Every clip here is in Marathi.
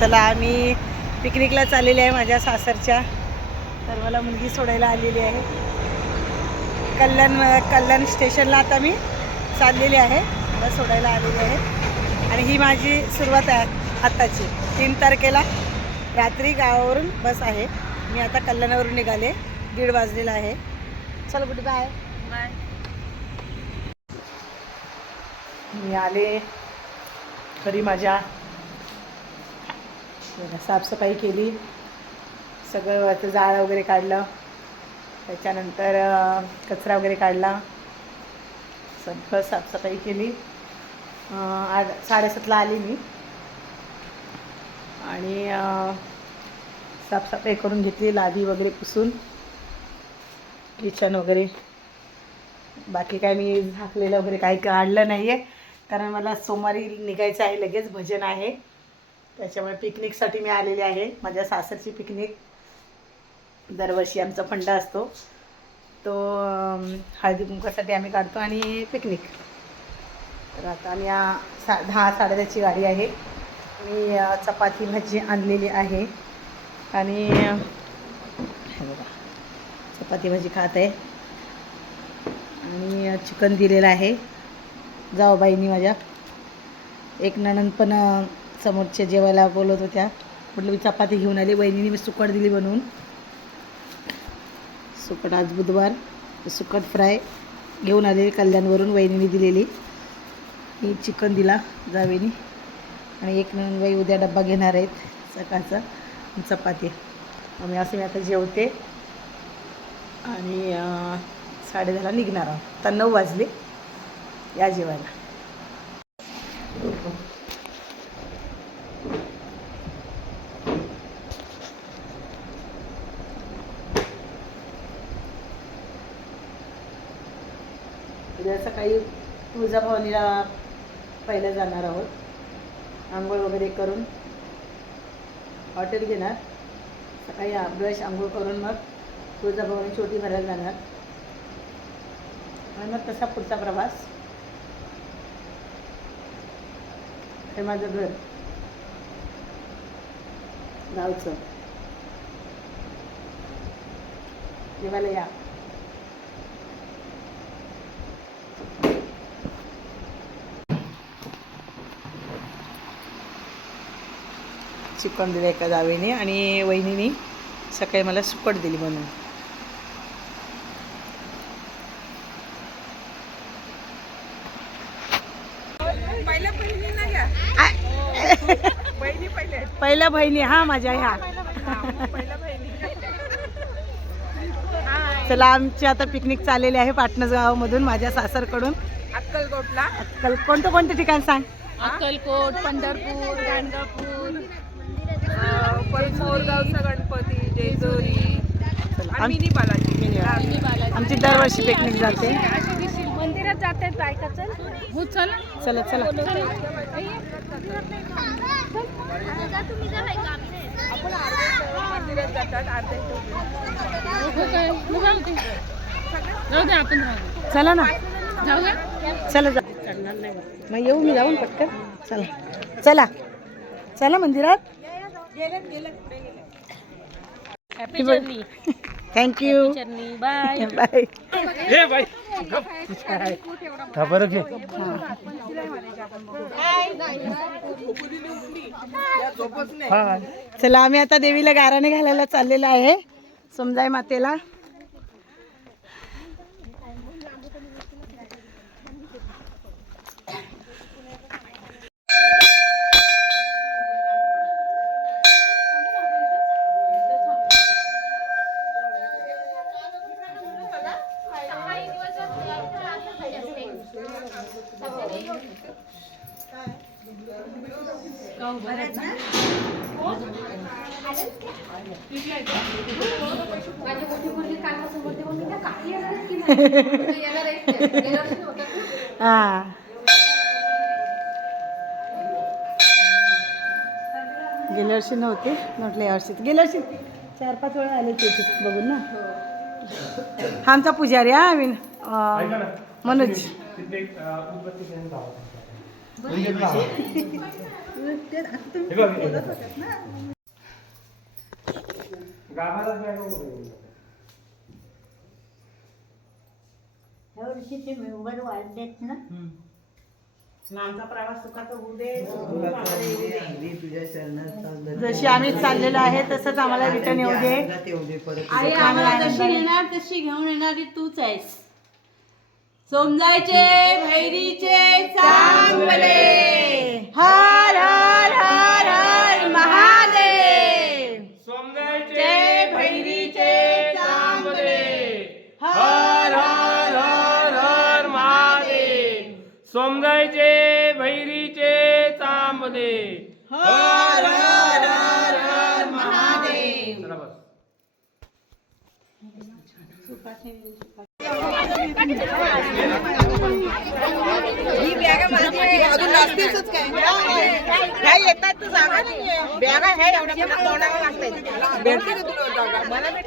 चला आम्ही पिकनिकला चाललेली आहे माझ्या सासरच्या. तर मला मुलगी सोडायला आलेली आहे. कल्याण कल्याण स्टेशनला आता मी चाललेली आहे. मला सोडायला आलेली आहे. आणि ही माझी सुरुवात आहे आत्ताची. तीन तारखेला रात्री गावावरून बस आहे. मी आता कल्याणावरून निघाले. दीड वाजलेला आहे. चल गुड बाय. बाय. मी आले. घरी माझ्या बघा, साफसफाई केली. सगळं वरचं जाळं वगैरे काढलं. त्याच्यानंतर कचरा वगैरे काढला. सगळं साफसफाई केली. आठ साडेसातला आली मी. आणि साफसफाई करून घेतली. लादी वगैरे पुसून. किचन वगैरे. बाकी काय मी झाकलेलं वगैरे काही काढलं नाही आहे कारण मला सोमवारी निघायचं आहे लगेच. भजन आहे. त्याच्यामुळे पिकनिकसाठी मी आलेली आहे. माझ्या सासरची पिकनिक. दरवर्षी आमचा फंडा असतो. तो हळदी कुंकासाठी आम्ही काढतो आणि पिकनिक. तर आता आम्ही सा दहा साडेदहाची गाडी आहे. मी चपाती भाजी आणलेली आहे. आणि हे बघा. चपाती भाजी खात आहे. आणि चिकन दिलेलं आहे. जाऊ बाईनी माझ्या. एक नणंद पण समोरच्या जेवायला बोलत होत्या. म्हटलं मी चपाती घेऊन आली बहिणीने मी सुकट दिली बनवून सुकट आज बुधवार सुकट फ्राय घेऊन आलेली कल्याणवरून वहिनीने दिलेली. मी चिकन दिला जावेनी आणि एक बाई उद्या डब्बा घेणार आहेत सकाळचा चपाती. आम्ही असं मी आता जेवते. आणि साडेदहाला निघणार आहोत. आता नऊ वाजले. या जेवायला. उद्या सकाळी तुळजाभवानीला पहिलं जाणार आहोत. आंघोळ वगैरे करून हॉटेल घेणार. सकाळी ब्रश आंघोळ करून मग तुळजाभवानी छोटी भरायला जाणार. आणि मग तसा पुढचा प्रवास. हे माझं घर. गावचं. जेवायला या. चिकन दिलं एका जावेने आणि वहिनीने सकाळी मला सुकट दिली म्हणून. पहिल्या बहिणी ना घ्या. बहिणी पहिले पहिल्या बहिणी हा माझ्या ह्या. चला आमची आता पिकनिक चाललेली आहे पाटणस गावामधून माझ्या सासरकडून. अक्कलकोटला. कल कोणतं कोणतं ठिकाण सांग? अक्कलकोट पंढरपूर गाणगापूर. मोरगावचा गणपती जेजुरी मिनी बालाजी. मिनी बालाजी. आमची दरवर्षी पिकनिक जाते. मंदिरात जात आहेत बायका चल. हो चल. चला चला. आपण अर्ध्या मंदिरात जातात अर्ध्या जाऊ दे. आपण राहू चला ना. जाऊ दे चला जा. मग येऊ मी जाऊन पटकन. चला. चला. चला मंदिरात. Happy journey thank you journey bye bye चला आम्ही आता देवीला गाराने घालायला चाललेलो आहे. समजाय मातेला हा गेल्या वर्षी नव्हते. म्हटलं या वर्षी. गेल्या वर्षी चार पाच वेळा आले ते तिथे बघून ना. हा आमचा पुजारी हा अं, मनोज. आमचा प्रवास सुखाचा होऊ दे. जशी आम्ही चाललेलो आहे तसंच आम्हाला रिटर्न येऊ दे. आई आम्हाला जशी येणार तशी घेऊन येणारी तूच आहेस. सोमजायचे भैरीचे काय नाहीये तर बॅग आहे एवढ्या तोंडाला भेटते का तुला जागा? मला भेट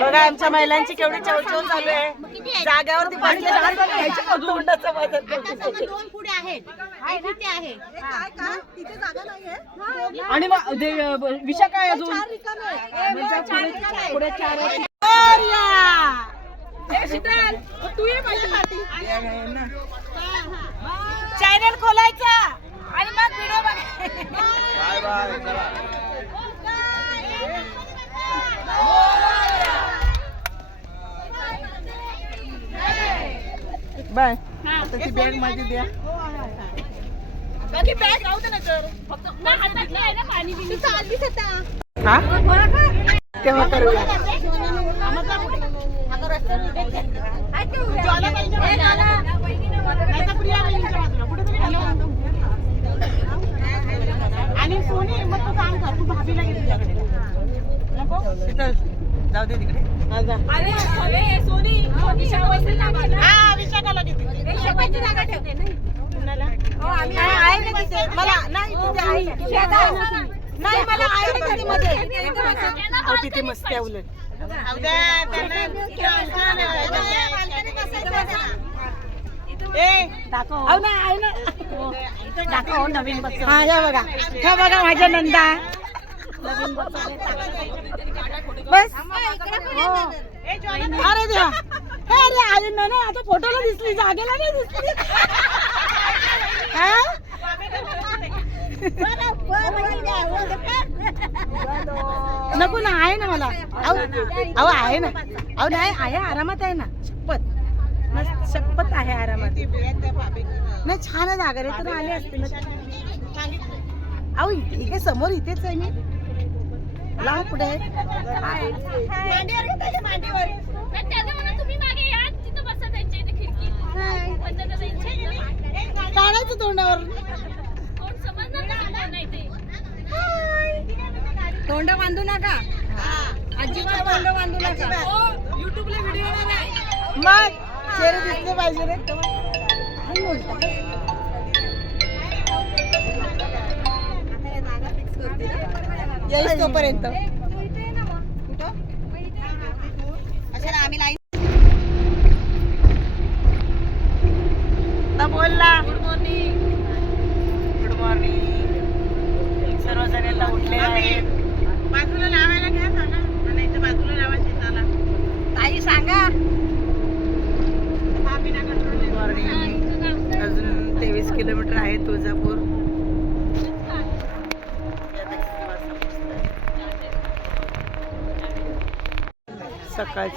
बघा आमच्या महिलांची केवढी चवचव चालू आहे. जाग्यावरती आहे. आणि विषय काय अजून? पुढे चार चॅनल खोलायचा. आणि मग व्हिडिओ बघायचा बाय बाय चला बाय. आता ती बॅग माझी द्या. हा हलवा. आणि सोनी मग तू काम कर. तू भाभीला घे तुझ्याकडे. नको? तिथं जाऊ दे तिकडे. जा. विशाखाला कुणाला? नाही. मला नाही नाही मला आहे मध्ये. हो तिथे मस्त उलट. द्या. दाखव. नवीन हा या बघा. ह्या बघा माझ्या नंदा. बस. अरे देवा. हे अरे आई ना ना आता फोटोला दिसली जागेला नाही दिसली. हा? नको ना आहे ना मला. अहो अहो आहे ना. अहो नाही आहे आरामात आहे ना. शपथ. ना, शपथ आहे आरामात. नाही छान आहे जागा रे. तर आले असते ना. अहो इथे इथे समोर इथेच आहे मी. लाव पुढे. तुम्ही मागे या तिथं बसा त्यांच्या इथे करायची काढायचं तोंडावर. नाही तोंड बांधू नका. अजिबात तोंड बांधू नका. युट्यूबला व्हिडिओ नाही मग चेहरे दिसले पाहिजे रे. येईस तोपर्यंत आता बोल ना गुड मॉर्निंग गुड मॉर्निंग सर्वजणांना उठले आहेत बाजूला लावायला घ्या ना नाही तर बाजूला लावायची चला ताई सांगा गुड मॉर्निंग अजून तेवीस किलोमीटर आहे तुळजापूर आता किती वाजता पोहोचतोय?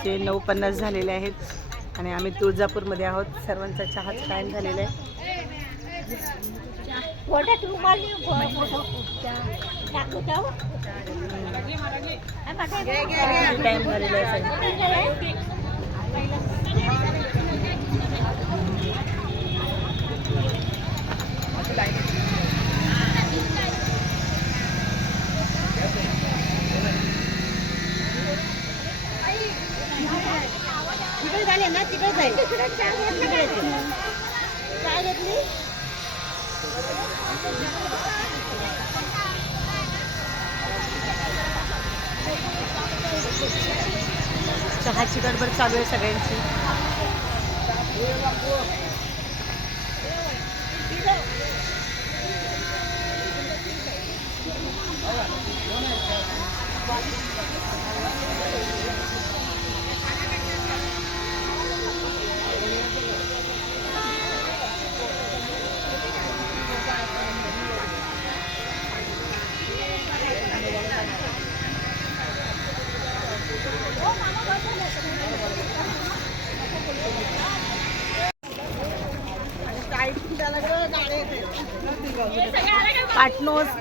सकाळचे नऊ पन्नास झालेले आहेत आणि आम्ही तुळजापूरमध्ये आहोत. सर्वांचा चहाचा टाईम झालेला आहे. टाईम झालेला आहे. तिकडे झाले ना तिकडे जाईल. तिकडे काय घेतली? चहाची गडबड चालू आहे सगळ्यांची.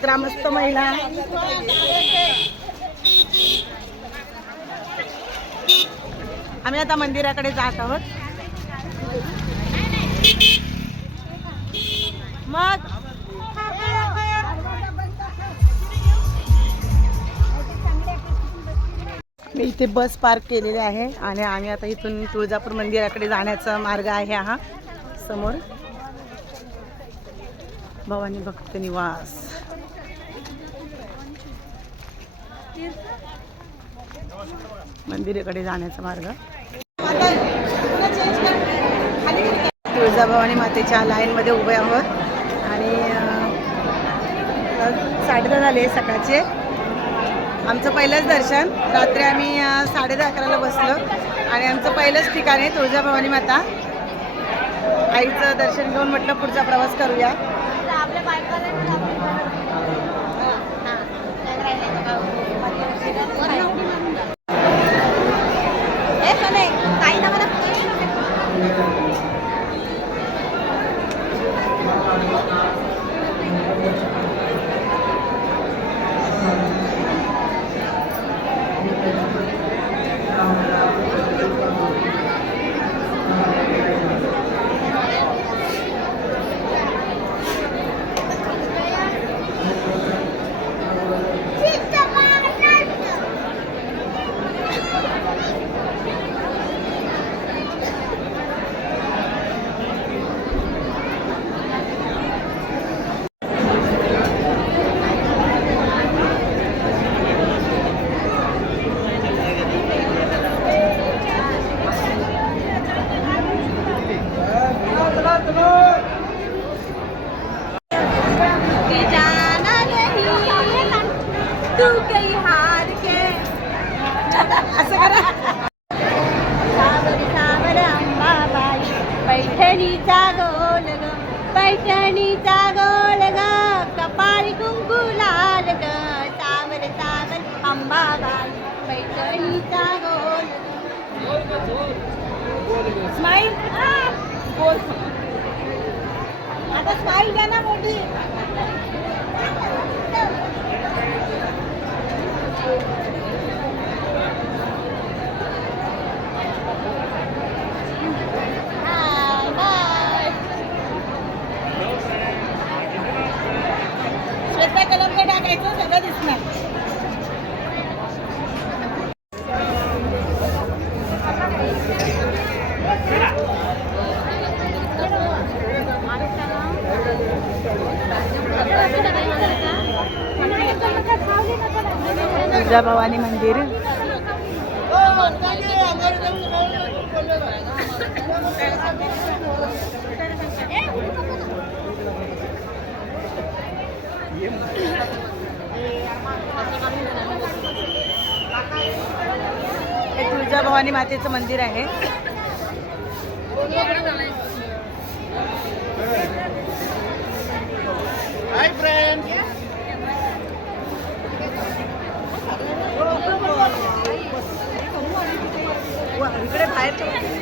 ग्रामस्थ महिला. आम्ही आता मंदिराकडे जात आहोत. मग मी इथे बस पार्क केलेली आहे आणि आम्ही आता इथून तुळजापूर मंदिराकडे जाण्याचा मार्ग आहे हा. समोर. भवानी भक्त निवास. मंदिराकडे जाण्याचा मार्ग तुळजाभवानी मातेच्या लाईनमध्ये उभे आहोत आणि साडे दहा झाले सकाळचे आमचं पहिलंच दर्शन रात्री आम्ही साडे दहा अकराला बसलो आणि आमचं पहिलंच ठिकाण आहे तुळजाभवानी माता आईचं दर्शन घेऊन म्हटलं पुढचा प्रवास करूया तू काही हार के असं करा सावर सावर अंबाबाई पैठणीचा गोल ग पैठणीचा गोल ग कपाळी कुंकू लाल ग सावर सावर अंबाबाई पैठणीचा गोल स्माईल बोल. आता स्माईल द्या ना मोठी. Bye, कलमकडे टाकायचं सगळं दिसणार. तुळजाभवानी मंदिर. हे तुळजाभवानी मातेचं मंदिर आहे. इकडे बाहेर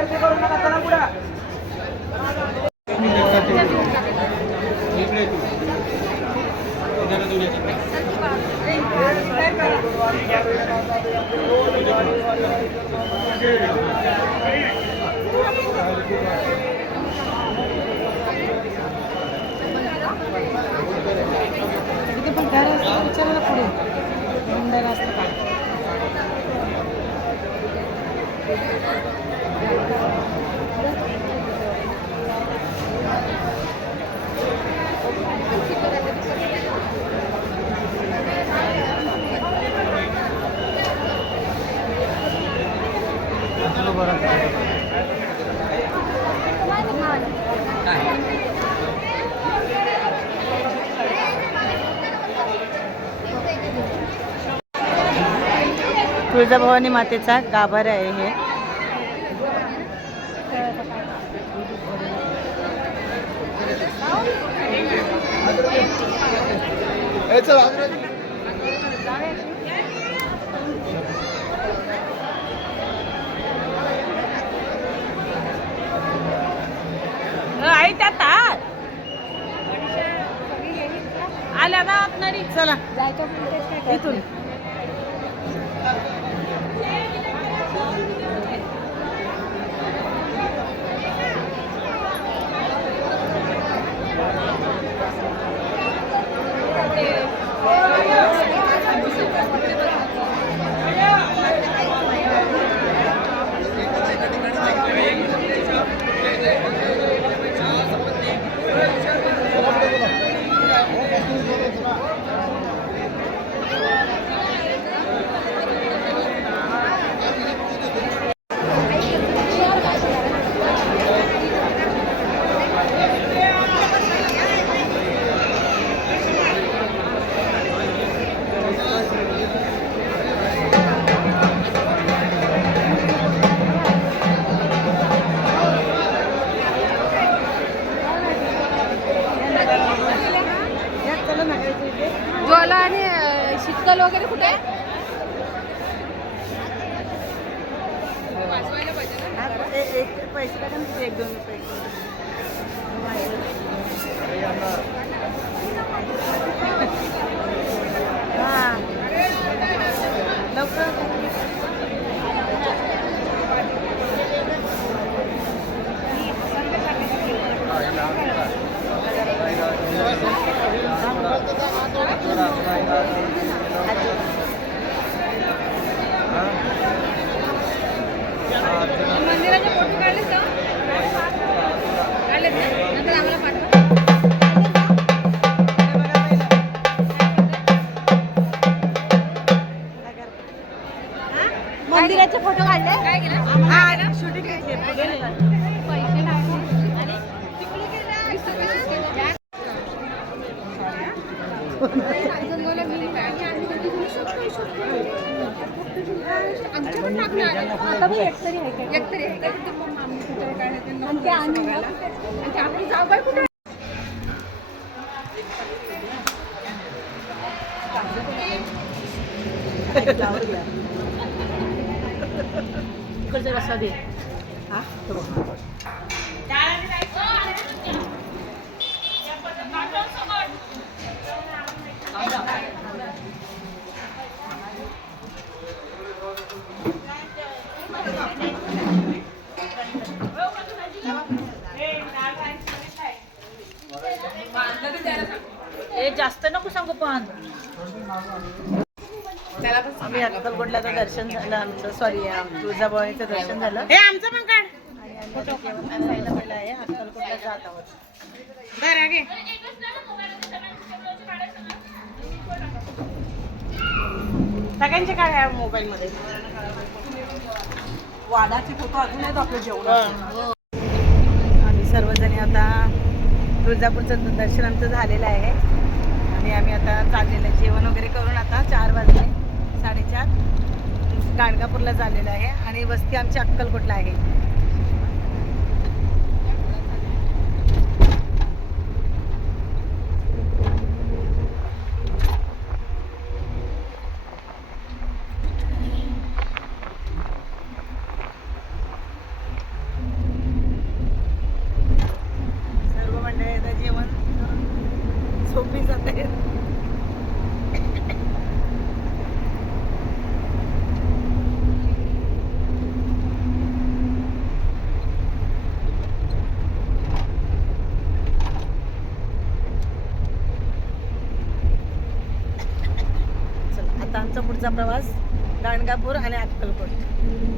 तिथे पण Ano ba? तुळजाभवानी मातेचा गाभार आहे हे. आल्या ना आतनरी चला. इथून. या, आमच्याकडे टाकणार. एकतरी आहे का? ते मग आम्ही कुठे काय आहे ते नको बघायला. आणि ते आपण जाऊ बाई कुठे? इकडचा रस्सा दे. हा तो बघ. ए जास्त नको सांगू पण. आम्ही अक्कलकोटल्याचं दर्शन झालं आमचं. सॉरी तुळजाभवानीचं दर्शन झालं. हे आमचं पण काढ. आहे अक्कलकोटला जात आहोत सगळ्यांचे काय आहे मोबाईलमध्ये. वादाचे फोटो अजून आहेत आपल्या जेवण आम्ही सर्वजणी आता तुळजापूरचं दर्शन आमचं झालेलं आहे. आणि आम्ही आता चाललेलं आहे. जेवण वगैरे करून आता चार वाजले साडेचार. गाणगापूरला चाललेलं आहे आणि वस्ती आमची अक्कलकोटला आहे सर्व मंडळी आता जेवण करून झोपी जात आहेत चला, आता आमचा प्रवास गाणगापूर आणि अक्कलकोट.